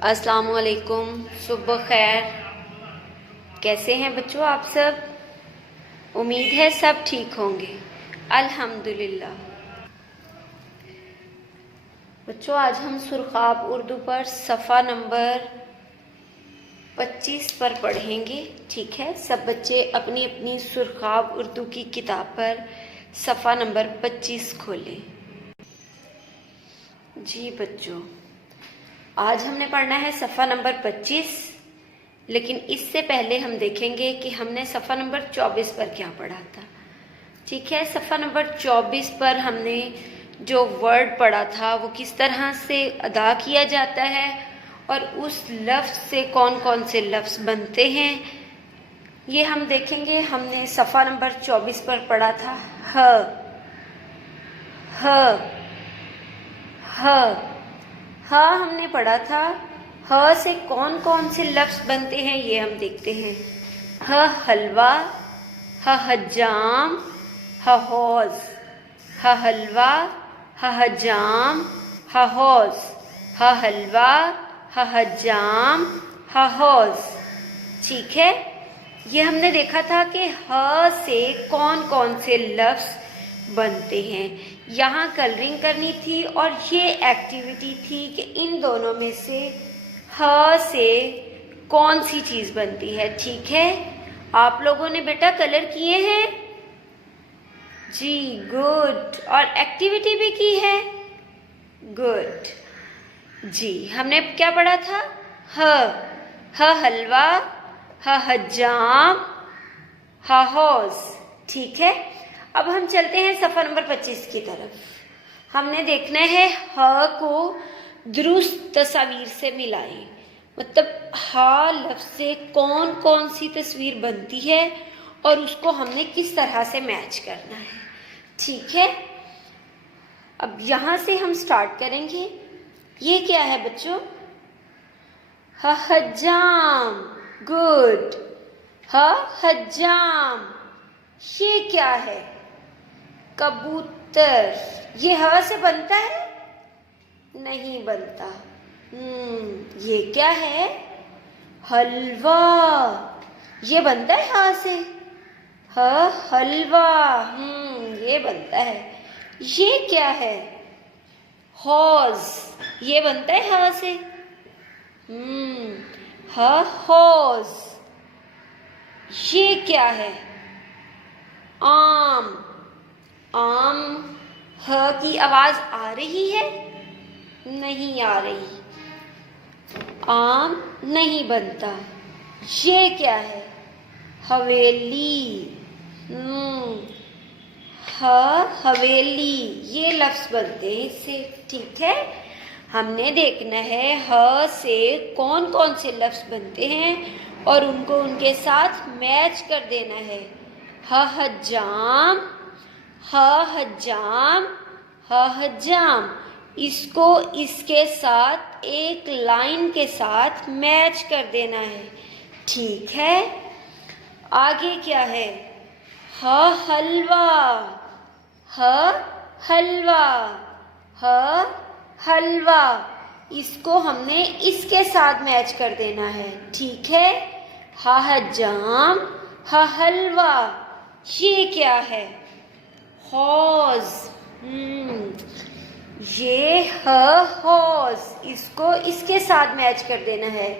अस्सलाम वालेकुम, सुबह खैर। कैसे हैं बच्चों आप सब? उम्मीद है सब ठीक होंगे, अल्हम्दुलिल्लाह। बच्चों आज हम सुरखाब उर्दू पर सफ़ा नंबर 25 पर पढ़ेंगे। ठीक है, सब बच्चे अपनी अपनी सुरखाब उर्दू की किताब पर सफ़ा नंबर 25 खोलें। जी बच्चों, आज हमने पढ़ना है सफ़ा नंबर 25, लेकिन इससे पहले हम देखेंगे कि हमने सफ़ा नंबर 24 पर क्या पढ़ा था। ठीक है, सफ़ा नंबर 24 पर हमने जो वर्ड पढ़ा था वो किस तरह से अदा किया जाता है और उस लफ्ज़ से कौन कौन से लफ्ज़ बनते हैं, ये हम देखेंगे। हमने सफ़ा नंबर 24 पर पढ़ा था ह हमने पढ़ा था। ह से कौन कौन से लफ्ज़ बनते हैं ये हम देखते हैं। ह हलवा, ह हजाम, ह हौज, ह हलवा, ह हजाम, ह हौज, ह हलवा, ह हजाम, ह हौज। ठीक है, ये हमने देखा था कि ह से कौन कौन से लफ्ज़ बनते हैं। यहाँ कलरिंग करनी थी और ये एक्टिविटी थी कि इन दोनों में से ह से कौन सी चीज़ बनती है। ठीक है, आप लोगों ने बेटा कलर किए हैं जी, गुड। और एक्टिविटी भी की है, गुड जी। हमने क्या पढ़ा था? ह हलवा, ह हजाम, ह हौज। ठीक है, अब हम चलते हैं सफ़ा नंबर 25 की तरफ। हमने देखना है ह को दुरुस्त तस्वीर से मिलाएं, मतलब ह लफ्ज़ से कौन कौन सी तस्वीर बनती है और उसको हमने किस तरह से मैच करना है। ठीक है, अब यहाँ से हम स्टार्ट करेंगे। ये क्या है बच्चों? ह हजाम, गुड। ह हजाम। ये क्या है? कबूतर। ये ह से बनता है? नहीं बनता। ये क्या है? हलवा। ये बनता है ह से? हलवा। ये बनता है। ये क्या है? हौज। ये बनता है ह से? हौज। ये क्या है? आम। आम। ह की आवाज आ रही है? नहीं आ रही, आम नहीं बनता। ये क्या है? हवेली। हवेली। ये लफ्ज़ बनते हैं इससे। ठीक है, हमने देखना है ह से कौन कौन से लफ्ज़ बनते हैं और उनको उनके साथ मैच कर देना है। ह हजाम, ह हजाम, ह हजाम। इसको इसके साथ एक लाइन के साथ मैच कर देना है। ठीक है, आगे क्या है? ह हलवा, ह हलवा, ह हलवा। इसको हमने इसके साथ मैच कर देना है। ठीक है, ह हजाम, ह हलवा। ये क्या है? हौज। ये हौज, इसको इसके साथ मैच कर देना है।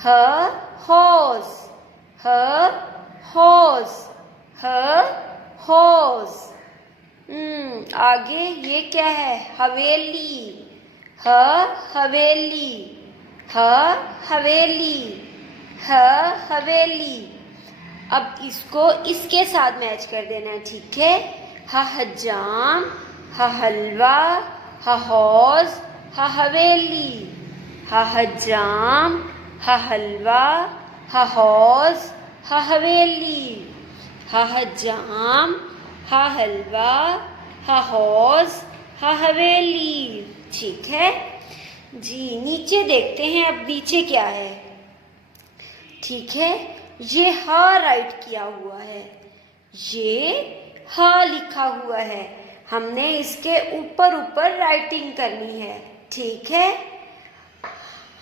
हौज, हौज, हौज। आगे ये क्या है? हवेली। हवेली, हवेली, हवेली। अब इसको इसके साथ मैच कर देना है। ठीक है, ह हजाम, ह हलवा, ह हौज, ह हवेली, ह हजाम, ह हलवा, ह हौज, ह हवेली, ह हजाम, ह हलवा, ह हौज, ह हवेली। ठीक है जी, नीचे देखते हैं अब नीचे क्या है। ठीक है, ये ह राइट किया हुआ है, ये ह लिखा हुआ है। हमने इसके ऊपर ऊपर राइटिंग करनी है। ठीक है,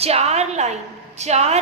4